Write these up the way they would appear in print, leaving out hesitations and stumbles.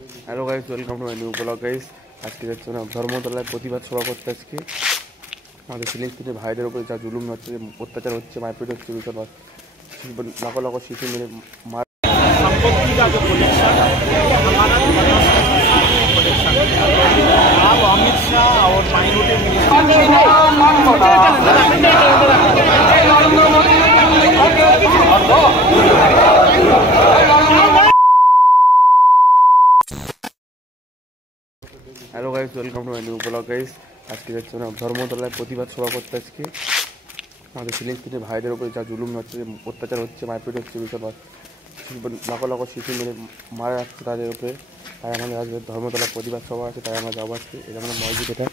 Hello guys, welcome to my new blog guys. আজকে যাচ্ছে না ধর্মতলায় প্রতিবাদ সভা করতে। আজকে আমাদের ফিলিস্তিনের ভাইদের উপরে যা জুলুম হচ্ছে, অত্যাচার হচ্ছে, মারপিট হচ্ছে, লাখো লাখো শিশু মেরে मार संपत्ति का जो प्रोटेक्शन हमारा प्रोटेक्शन अब अमित शाह और minority hello guys, welcome to my new blog guys. আজকে যাচ্ছে না ধর্মতলায় প্রতিবাদ সভা করতে। আজকে আমাদের ফিলিস্তিনের ভাইদের উপরে যা জুলুম হচ্ছে, অত্যাচার হচ্ছে, মারপিট হচ্ছে, লাখো লাখো শিশু মেরে মারা যাচ্ছে তাদের উপরে। তাই আমাদের আজকে ধর্মতলায় প্রতিবাদ সভা আছে, তাই আমরা যাবো আজকে। এটা আমাদের মসজিদ, এটা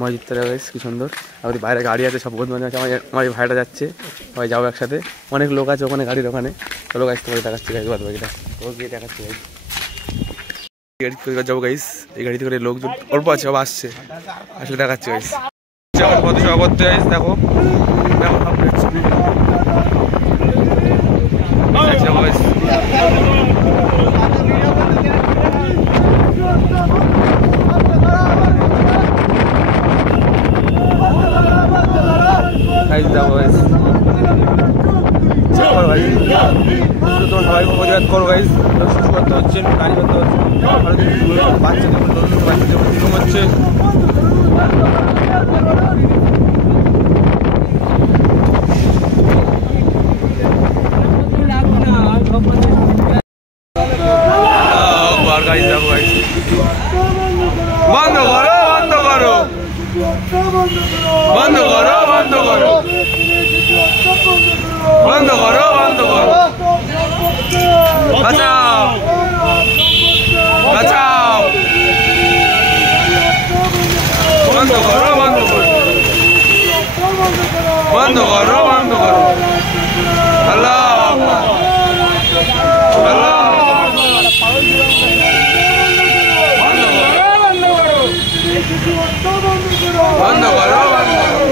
মসজিদটা গাইস কি সুন্দর। আমাদের বাইরে গাড়ি আছে, সব বন্ধু আছে। আমার এই ভাইটা যাচ্ছে, সবাই যাবো একসাথে। অনেক লোক আছে ওখানে গাড়ির ওখানে। চলো গাইস, তোমাকে দেখাচ্ছি গাইস, বাদ বাকিটা তোমাকে গিয়ে দেখাচ্ছি গাইস। গাড়ি করে যাবো গাইস, এই গাড়িতে করে লোকজন অল্প আছে, সব আসছে, আসলে দেখাচ্ছি গাইস। কত সভা করতে গাইস, দেখো দেখো যাবো গাইস। যাবো গাইস, তোমার সবাই প্রতিবাদ করো গাইস। শিশু হত্যা হচ্ছে, নারী হত্যা হচ্ছে, বাচ্চাদের জুলুম হচ্ছে। বন্ধ করো, বন্ধ করো, বন্ধ করো, বন্ধ করো, বন্ধ করো, বন্ধ করো, বাঁচাও, বাঁচাও, বন্ধ করো, বন্ধ করো, বন্ধ করো, বন্ধ করো। আল্লাহ আল্লাহ, বন্ধ করো, বন্ধ করো, বন্ধ করো।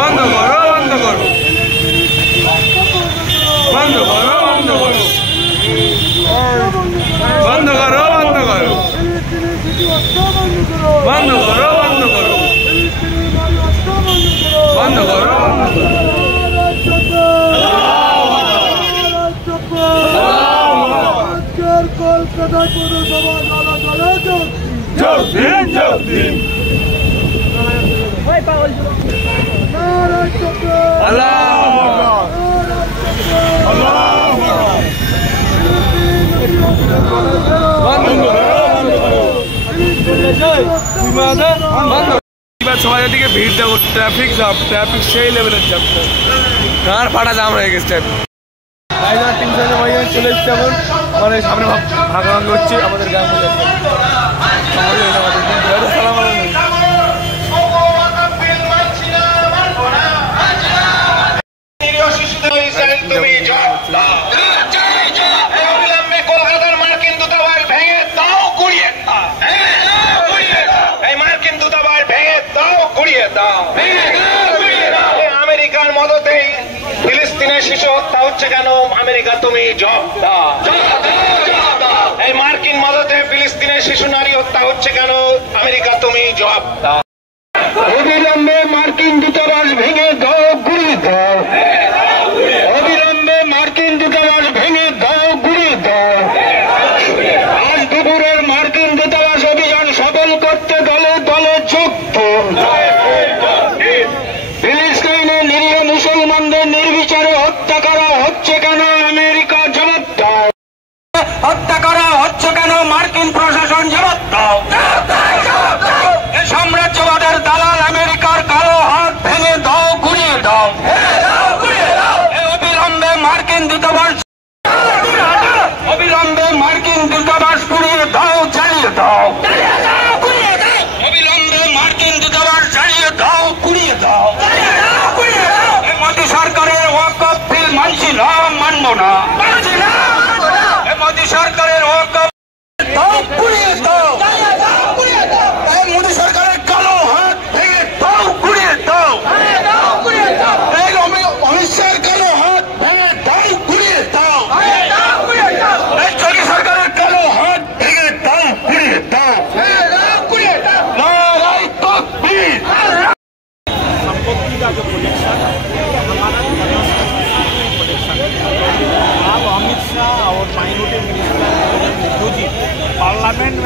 বন্ধ করো, বন্ধ করো, বন্ধ করো, বন্ধ করো, বন্ধ করো, বন্ধ করো, বন্ধ করো, বন্ধ করো, বন্ধ করো, কলকাতা পৌরসভা যোগ দিন, যোগ দিন। সবাই দিকে ভিড় দেখো, ট্রাফিক জাম, ট্রাফিক সেই লেভেলের জাম, কার ফাটা জাম হয়ে গেছে। চলে এসছে এখন, মানে সামনে ভাগাভাগি হচ্ছে আমাদের গ্রাম। কলকাতার মার্কিন দূতাবাস ভেঙে দাও, গুড়িয়ে দাও, এই মার্কিন দূতাবাস ভেঙে দাও, গুড়িয়ে দাও। আমেরিকার মদতেই ফিলিস্তিনের শিশু হত্যা হচ্ছে কেন? আমেরিকা তুমি জবাব দাও। এই মার্কিন মদতে ফিলিস্তিনের শিশু নারী হত্যা হচ্ছে কেন? আমেরিকা তুমি জবাব দাও। অবিলম্বে মার্কিন দূতাবাস ভেঙে দাও, গুড়িয়ে দাও। অবিলম্বে মার্কিন দূতাবাস ভেঙে দাও, গুড়িয়ে দাও। আজ দুপুরের মার্কিন দূতাবাস অভিযান সফল করতে দলে দলে যুক্ত। ফিলিস্তিনের নিরীহ মুসলমানদের নির্বিচারে হত্যা করা হচ্ছে কেন? আমেরিকা জবাব দাও। হত্যা করা হচ্ছে কেন? মার্কিন প্রশাসন জবাব দাও। সাম্রাজ্য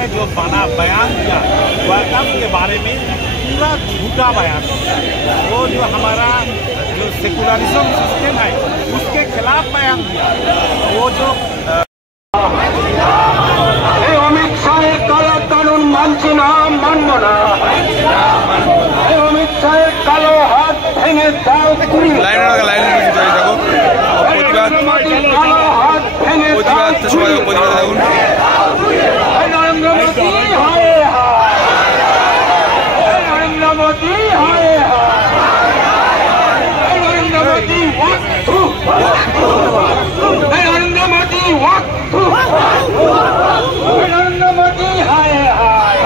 ने जो बयान दिया वकफ के बारे में पूरा झूठा बयान दिया। वो जो हमारा जो सेकुलरिज्म सिस्टम है उसके खिलाफ बयान दिया। वो जो অমিত শাহের কালো কানুন মানছি না, মানব না। অমিত শাহের কালো হাত ভেঙে দাও, কালো হাত ভেঙে নরেন্দ্র মোদী হায় হায়, নরেন্দ্র মোদী হায় হায়, নরেন্দ্র মোদী নরেন্দ্র মোদী নরেন্দ্র মোদী হায় হায়,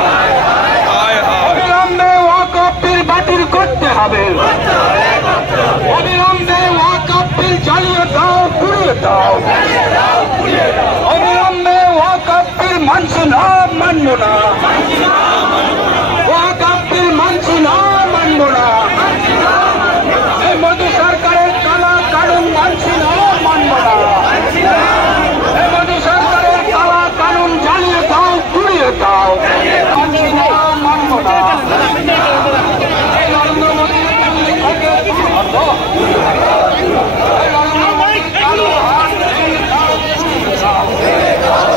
অবিলম্বে ওয়াকফ বিল বাতিল করতে হবে, অবিলম্বে ওয়াকফ বিল জ্বালিয়ে দাও, পুড়িয়ে দাও, অবিলম্বে ওয়াকফ বিল মানছি না, মানব না, ওয়াকফ বিল মানছি না, মানব না, এই মোদী সরকারের কালা কানুন মানছি না, মানব না, এই মোদী সরকারের কালা কানুন জ্বালিয়ে দাও, পুড়িয়ে দাও, মানছি না, মানব না। এই নরেন্দ্র মোদী কালো হাত ভেঙে দাও,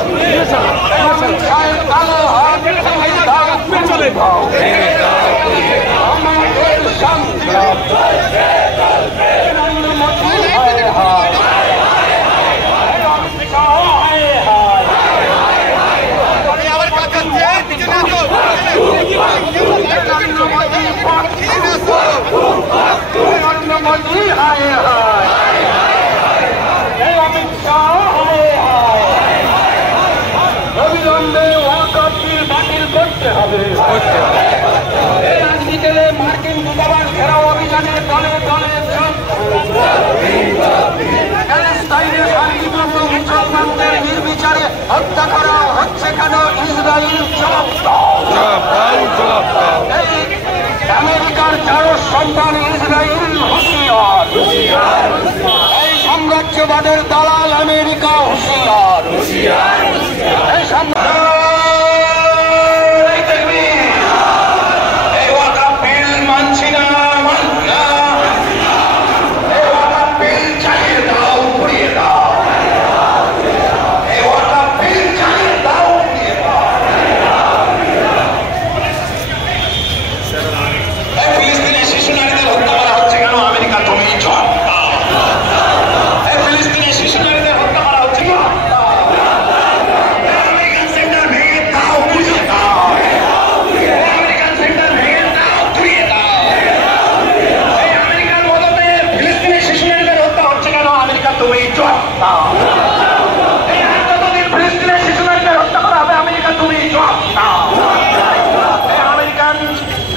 পুড়িয়ে দাও, কালো হাত ভেঙে দাও, পুড়িয়ে দাও, আমাদের সংগ্রাম নরেন্দ্র মোদী হায় হায়, অমিত শাহ হায় হায়, নরেন্দ্র মোদী নরেন্দ্র মোদী হায় হায়, অমিত শাহ হায় হায়, অবিলম্বে ওয়াকফ বিল বাতিল করতে হবে। রাজনীতিতে মার্কিন দূতাবাস ঘেরাও অভিযানে দলে দলে প্যালেস্টাইনে শান্তিপূর্ণ মুসলমানদের নির্বিচারে হত্যা করা হচ্ছে কেন? ইসরায়েল জবাব দাও। আমেরিকার জারজ সন্তান ইসরায়েল হুঁশিয়ার, এই সাম্রাজ্যবাদের দালাল আমেরিকা হুঁশিয়ার, এই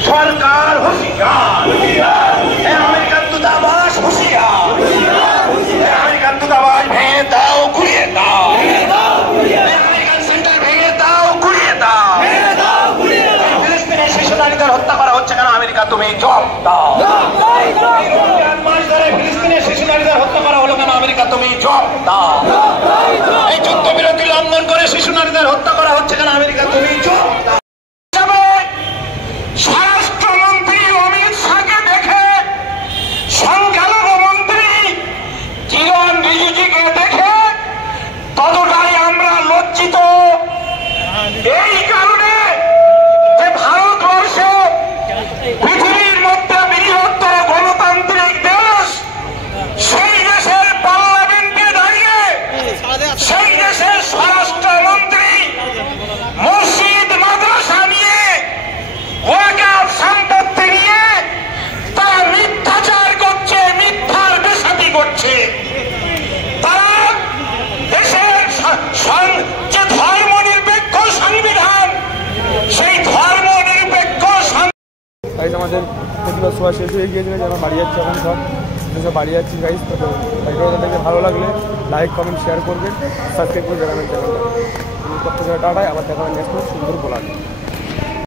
সরকার হুঁশিয়ার, আমেরিকান দূতাবাস হুঁশিয়ার, আমেরিকান দূতাবাস ভেঙে দাও, ঘুরিয়ে দাও, আমেরিকান সেন্টার ভেঙে দাও, ঘুরিয়ে দাও, ফিলিস্তিনের শিশু নারীদের হত্যা করা হচ্ছে কেন? আমেরিকা তুমি জবাব দাও। মাস ধরে ফিলিস্তিনের শিশু নারীদের হত্যা করা হলো কেন? আমেরিকা তুমি জবাব দাও। এই যুদ্ধবিরতি লঙ্ঘন করে শিশু নারীদের হত্যা করা হচ্ছে কেন? আমেরিকা তুমি জবাব দাও। স্বরাষ্ট্রমন্ত্রী অমিত শাহকে দেখে, সংখ্যালঘু মন্ত্রী কিরণ রিজিজুকে দেখে ততটাই আমরা লজ্জিত। এই কারণে যে ভারতবর্ষ পৃথিবীর মধ্যে বৃহত্তর গণতান্ত্রিক দেশ, সেই দেশের পার্লামেন্টে দাঁড়িয়ে সেই দেশের স্বরাষ্ট্রমন্ত্রী মসজিদ মাদ্রাসা নিয়ে, ওয়াকফ সম্পত্তি নিয়ে তারা মিথ্যাচার করছে, মিথ্যার বেসাতি করছে। তারা দেশের যে ধর্মনিরপেক্ষ সংবিধান, সেই ধর্মনিরপেক্ষ গাইজ আমাদের প্রতিবাদ সভা শেষ হয়ে গিয়েছিল, আমরা বাড়ি যাচ্ছি এখন, সব বাড়ি যাচ্ছি গাইজ। তো ভিডিওটা দেখে ভালো লাগলে লাইক কমেন্ট শেয়ার করবেন, সাবস্ক্রাইব করে দেখাবেন চ্যানেলটা। টাটায় আবার দেখাবেন নেক্সট সুন্দর বলার।